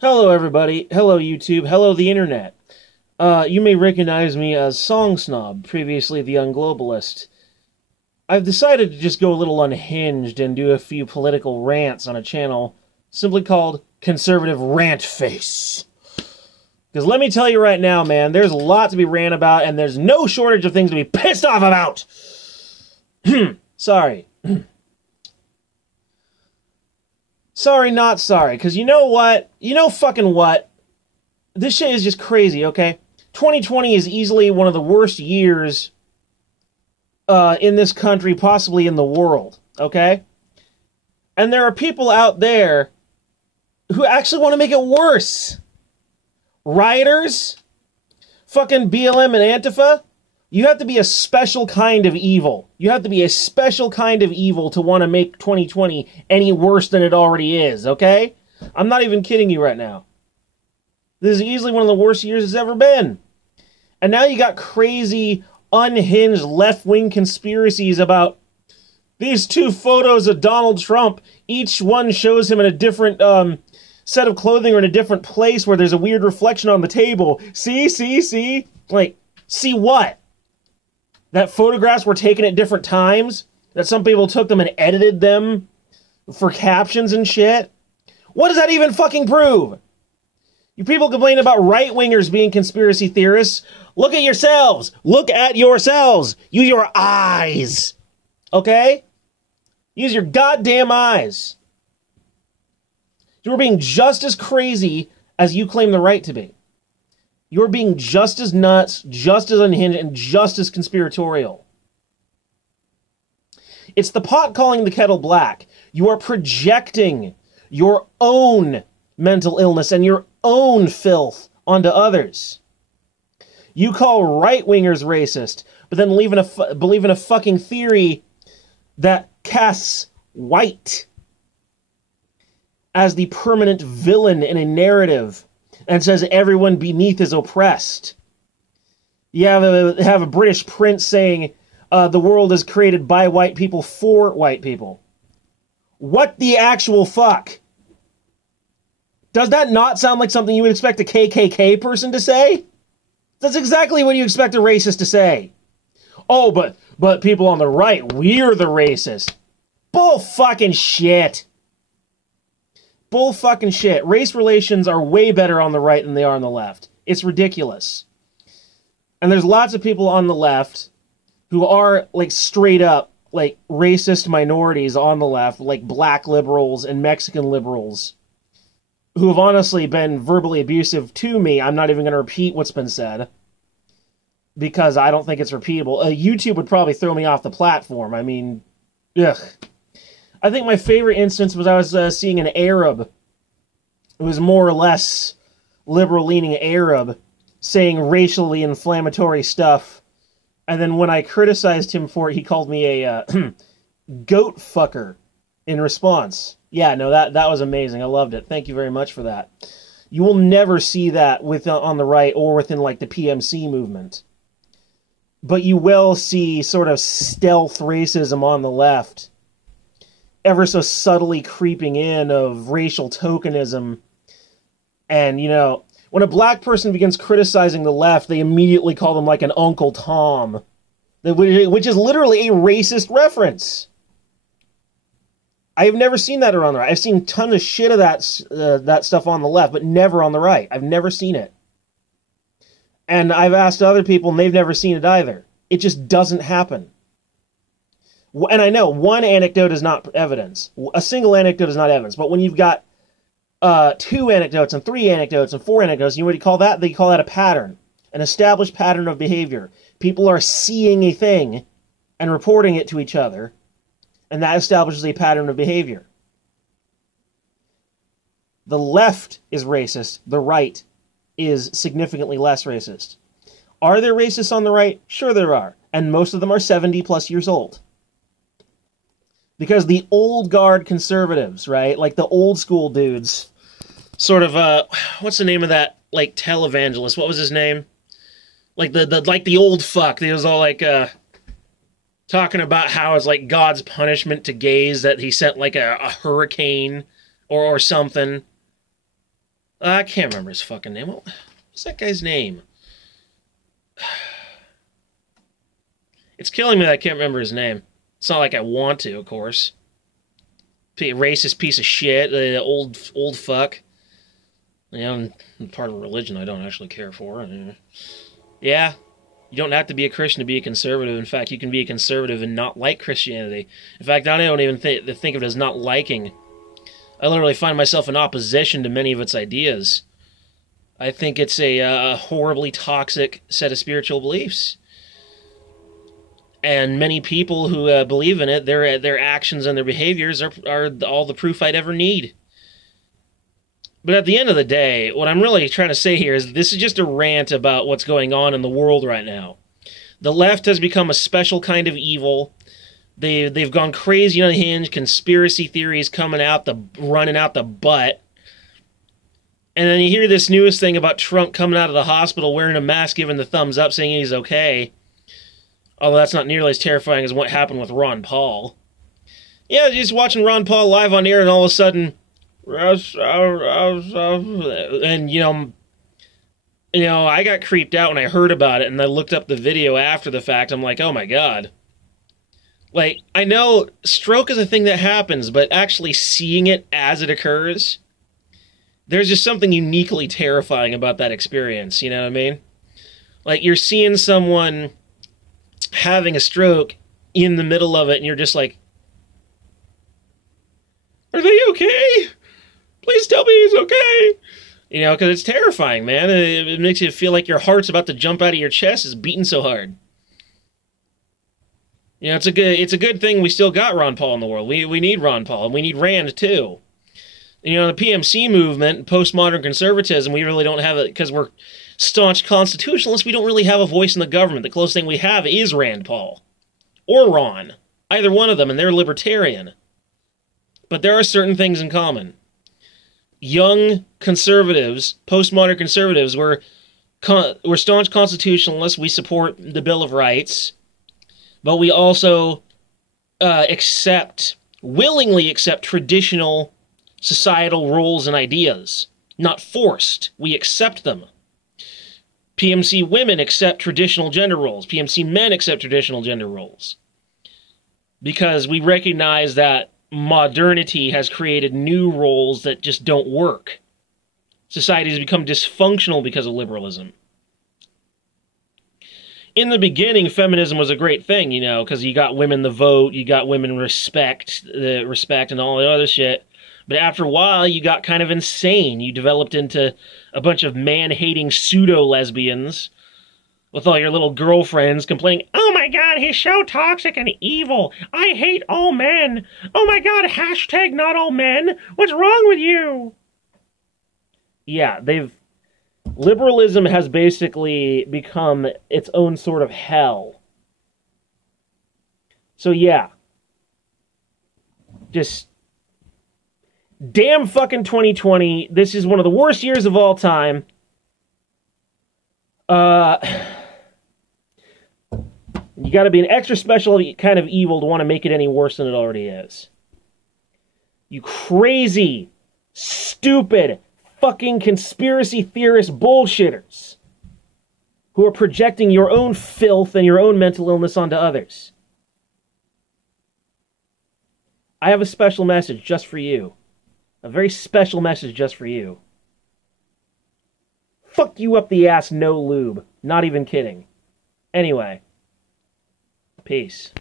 Hello, everybody. Hello, YouTube. Hello, the internet. You may recognize me as Song Snob, previously the Young Globalist. I've decided to just go a little unhinged and do a few political rants on a channel simply called Conservative Rant Face. Because let me tell you right now, man, there's a lot to be rant about, and there's no shortage of things to be pissed off about! Sorry. Sorry, not sorry, because you know what? You know fucking what? This shit is just crazy, okay? 2020 is easily one of the worst years in this country, possibly in the world, okay? And there are people out there who actually want to make it worse. Rioters, fucking BLM and Antifa, you have to be a special kind of evil. You have to be a special kind of evil to want to make 2020 any worse than it already is, okay? I'm not even kidding you right now. This is easily one of the worst years it's ever been. And now you got crazy, unhinged left-wing conspiracies about these two photos of Donald Trump. Each one shows him in a different set of clothing or in a different place where there's a weird reflection on the table. See? Like, see what? That photographs were taken at different times? That some people took them and edited them for captions and shit? What does that even fucking prove? You people complain about right-wingers being conspiracy theorists. Look at yourselves! Look at yourselves! Use your eyes! Okay? Use your goddamn eyes. You're being just as crazy as you claim the right to be. You're being just as nuts, just as unhinged, and just as conspiratorial. It's the pot calling the kettle black. You are projecting your own mental illness and your own filth onto others. You call right-wingers racist, but then believe in a fucking theory that casts white as the permanent villain in a narrative and says everyone beneath is oppressed. You have a British prince saying the world is created by white people for white people. What the actual fuck? Does that not sound like something you would expect a KKK person to say? That's exactly what you expect a racist to say. Oh, but people on the right, we're the racist. Bull fucking shit. Bull fucking shit. Race relations are way better on the right than they are on the left. It's ridiculous. And there's lots of people on the left who are, like, straight up, like, racist minorities on the left, like black liberals and Mexican liberals, who have honestly been verbally abusive to me. I'm not even going to repeat what's been said, because I don't think it's repeatable. YouTube would probably throw me off the platform. I mean, ugh. I think my favorite instance was I was seeing an Arab who was more or less liberal-leaning Arab saying racially inflammatory stuff, and then when I criticized him for it, he called me a goat fucker in response. Yeah, no, that was amazing. I loved it. Thank you very much for that. You will never see that on the right or within, like, the PMC movement. But you will see sort of stealth racism on the left, ever so subtly creeping in of racial tokenism. And, you know, when a black person begins criticizing the left, they immediately call them like an Uncle Tom, which is literally a racist reference. I have never seen that around the right. I've seen tons of shit of that stuff on the left, but never on the right. I've never seen it. And I've asked other people, and they've never seen it either. It just doesn't happen. And I know one anecdote is not evidence. A single anecdote is not evidence. But when you've got 2 anecdotes and 3 anecdotes and 4 anecdotes, you know what you call that? They call that a pattern. An established pattern of behavior. People are seeing a thing and reporting it to each other, and that establishes a pattern of behavior. The left is racist. The right is significantly less racist. Are there racists on the right? Sure there are. And most of them are 70-plus years old. Because the old guard conservatives, right? Like the old school dudes, sort of, what's the name of that, like, televangelist? What was his name? Like the old fuck. He was all like, talking about how it's like God's punishment to gays that he sent like a hurricane or something. I can't remember his fucking name. What's that guy's name? It's killing me that I can't remember his name. It's not like I want to, of course. Racist piece of shit, old fuck. You know, part of religion I don't actually care for. Yeah, you don't have to be a Christian to be a conservative. In fact, you can be a conservative and not like Christianity. In fact, I don't even think of it as not liking. I literally find myself in opposition to many of its ideas. I think it's a horribly toxic set of spiritual beliefs. And many people who believe in it, their actions and their behaviors are all the proof I'd ever need. But at the end of the day, what I'm really trying to say here is this is just a rant about what's going on in the world right now. The left has become a special kind of evil. They've gone crazy on a hinge, conspiracy theories running out the butt. And then you hear this newest thing about Trump coming out of the hospital wearing a mask, giving the thumbs up, saying he's okay. Although that's not nearly as terrifying as what happened with Ron Paul. Yeah, just watching Ron Paul live on air and all of a sudden, and you know, I got creeped out when I heard about it, and I looked up the video after the fact. I'm like, oh my god. Like, I know stroke is a thing that happens, but actually seeing it as it occurs, there's just something uniquely terrifying about that experience, you know what I mean? Like, you're seeing someone having a stroke in the middle of it, and you're just like, are they okay? Please tell me he's okay. You know, because it's terrifying, man. It makes you feel like your heart's about to jump out of your chest. It's beating so hard. You know, it's a good thing we still got Ron Paul in the world. We need Ron Paul, and we need Rand, too. You know, the PMC movement, postmodern conservatism, we really don't have it, because we're staunch constitutionalists, we don't really have a voice in the government. The closest thing we have is Rand Paul. Or Ron. Either one of them, and they're libertarian. But there are certain things in common. Young conservatives, postmodern conservatives, we're staunch constitutionalists, we support the Bill of Rights, but we also willingly accept traditional societal roles and ideas. Not forced. We accept them. PMC women accept traditional gender roles. PMC men accept traditional gender roles. Because we recognize that modernity has created new roles that just don't work. Society has become dysfunctional because of liberalism. In the beginning, feminism was a great thing, you know, because you got women the vote, you got women respect and all the other shit. But after a while, you got kind of insane. You developed into a bunch of man-hating pseudo-lesbians with all your little girlfriends complaining, oh my god, he's so toxic and evil. I hate all men. Oh my god, hashtag not all men. What's wrong with you? Yeah, liberalism has basically become its own sort of hell. So yeah. Just damn fucking 2020. This is one of the worst years of all time. You gotta be an extra special kind of evil to want to make it any worse than it already is. You crazy, stupid, fucking conspiracy theorist bullshitters who are projecting your own filth and your own mental illness onto others. I have a special message just for you. A very special message just for you. Fuck you up the ass, no lube. Not even kidding. Anyway. Peace.